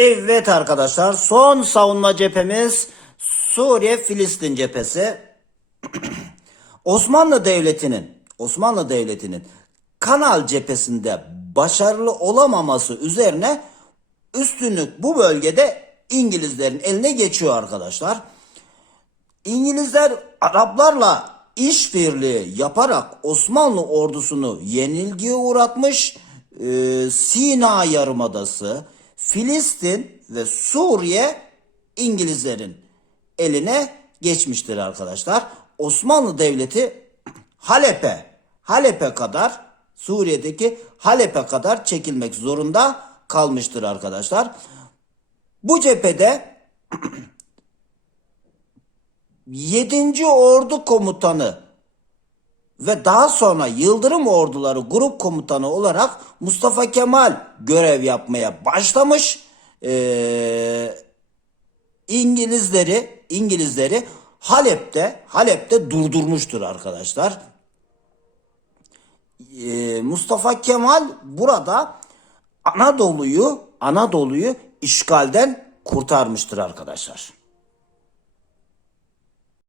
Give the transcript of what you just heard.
Evet arkadaşlar son savunma cephemiz Suriye-Filistin cephesi. Osmanlı Devleti'nin Osmanlı Devleti'nin Kanal cephesinde başarılı olamaması üzerine üstünlük bu bölgede İngilizlerin eline geçiyor arkadaşlar. İngilizler Araplarla işbirliği yaparak Osmanlı ordusunu yenilgiye uğratmış. Ee, Sina Yarımadası, Filistin ve Suriye İngilizlerin eline geçmiştir arkadaşlar. Osmanlı Devleti Halep'e, Halep'e kadar Suriye'deki Halep'e kadar çekilmek zorunda kalmıştır arkadaşlar. Bu cephede 7. Ordu Komutanı ve daha sonra Yıldırım Orduları Grup Komutanı olarak Mustafa Kemal görev yapmaya başlamış. Ee, İngilizleri İngilizleri Halep'te Halep'te durdurmuştur arkadaşlar. Ee, Mustafa Kemal burada Anadolu'yu Anadolu'yu işgalden kurtarmıştır arkadaşlar.